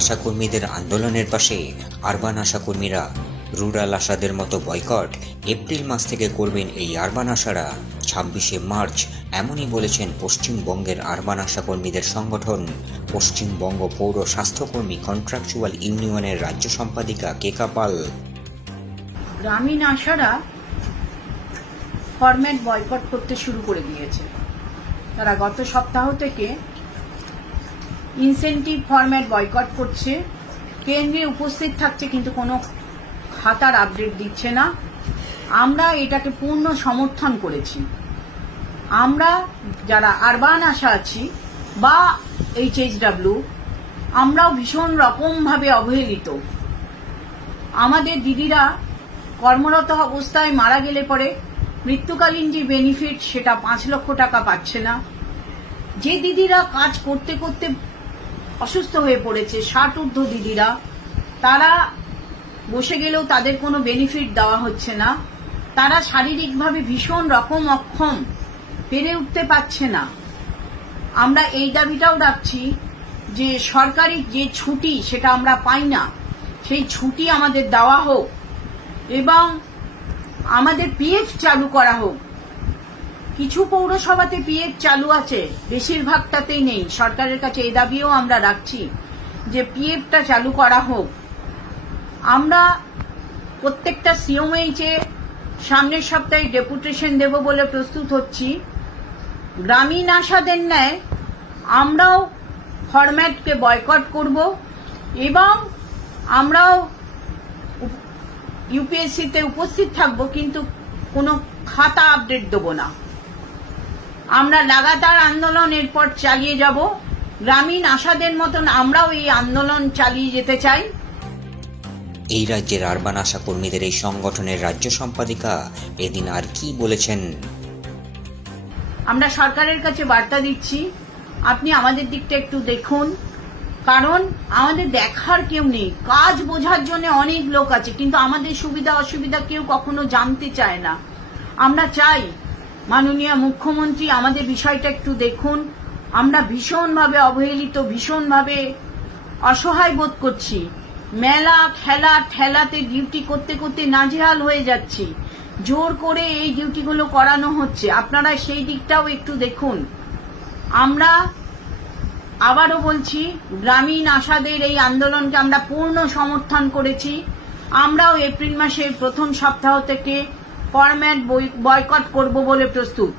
আশাকর্মীদের আন্দোলনের পাশে urban আশাকর্মীরা। Rural আশাদের মতো বয়কট এপ্রিল মাস থেকে করবেন এই আরবান আশারা 26শে মার্চ, এমনই বলেছেন পশ্চিমবঙ্গের আরবান আশাকর্মীদের সংগঠন পশ্চিমবঙ্গ পৌর স্বাস্থ্যকর্মী কন্ট্রাকচুয়াল ইউনিয়নের রাজ্য সম্পাদিকা কেকা পাল। গ্রামীণ আশারা ফরম্যাট বয়কট করতে শুরু করে দিয়েছে। তারা গত সপ্তাহ থেকে ইনসেন্টিভ ফরম্যাট বয়কট করছে, কেন্দ্রে উপস্থিত থাকছে কিন্তু কোনো খাতার আপডেট দিচ্ছে না। আমরা এটাকে পূর্ণ সমর্থন করেছি। আমরা যারা আরবান আশা আছি বা HHW, আমরাও ভীষণ রকমভাবে অবহেলিত। আমাদের দিদিরা কর্মরত অবস্থায় মারা গেলে পরে মৃত্যুকালীন যে বেনিফিট সেটা 5 লক্ষ টাকা পাচ্ছে না। যে দিদিরা কাজ করতে করতে অসুস্থ হয়ে পড়েছে, 60 ঊর্ধ্ব দিদিরা, তারা বসে গেলেও তাদের কোনো বেনিফিট দেওয়া হচ্ছে না। তারা শারীরিকভাবে ভীষণ রকম অক্ষম, পেরে উঠতে পারছে না। আমরা এই দাবিটাও রাখছি যে সরকারি যে ছুটি সেটা আমরা পাই না, সেই ছুটি আমাদের দেওয়া হোক এবং আমাদের PF চালু করা হোক। কিছু পৌরসভাতে PF চালু আছে, বেশিরভাগটাতেই নেই। সরকারের কাছে এই দাবিও আমরা রাখছি যে PFটা চালু করা হোক। আমরা প্রত্যেকটা CMH সামনের সপ্তাহে ডেপুটেশন দেব বলে প্রস্তুত হচ্ছি। গ্রামীণ আশাদের ন্যায় আমরাও ফরম্যাটকে বয়কট করব এবং আমরাও UPSC-তে উপস্থিত থাকব, কিন্তু কোনো খাতা আপডেট দেব না। আমরা লাগাতার আন্দোলন এরপর চালিয়ে যাব। গ্রামীণ আশাদের মতন আমরাও এই আন্দোলন চালিয়ে যেতে চাই। এই রাজ্যের আরবান আশাকর্মীদের এই সংগঠনের রাজ্য সম্পাদিকা এদিন আর কি বলেছেন? আমরা সরকারের কাছে বার্তা দিচ্ছি, আপনি আমাদের দিকটা একটু দেখুন, কারণ আমাদের দেখার কেউ নেই। কাজ বোঝার জন্য অনেক লোক আছে, কিন্তু আমাদের সুবিধা অসুবিধা কেউ কখনো জানতে চায় না। আমরা চাই মাননীয় মুখ্যমন্ত্রী আমাদের বিষয়টা একটু দেখুন। আমরা ভীষণভাবে অবহেলিত, ভীষণভাবে অসহায় বোধ করছি। মেলা খেলা ঠেলাতে ডিউটি করতে করতে নাজেহাল হয়ে যাচ্ছি। জোর করে এই ডিউটিগুলো করানো হচ্ছে, আপনারা সেই দিকটাও একটু দেখুন। আমরা আবারও বলছি, গ্রামীণ আশাদের এই আন্দোলনকে আমরা পূর্ণ সমর্থন করেছি। আমরাও এপ্রিল মাসের প্রথম সপ্তাহ থেকে ফরম্যাট বয়কট করব বলে প্রস্তুত।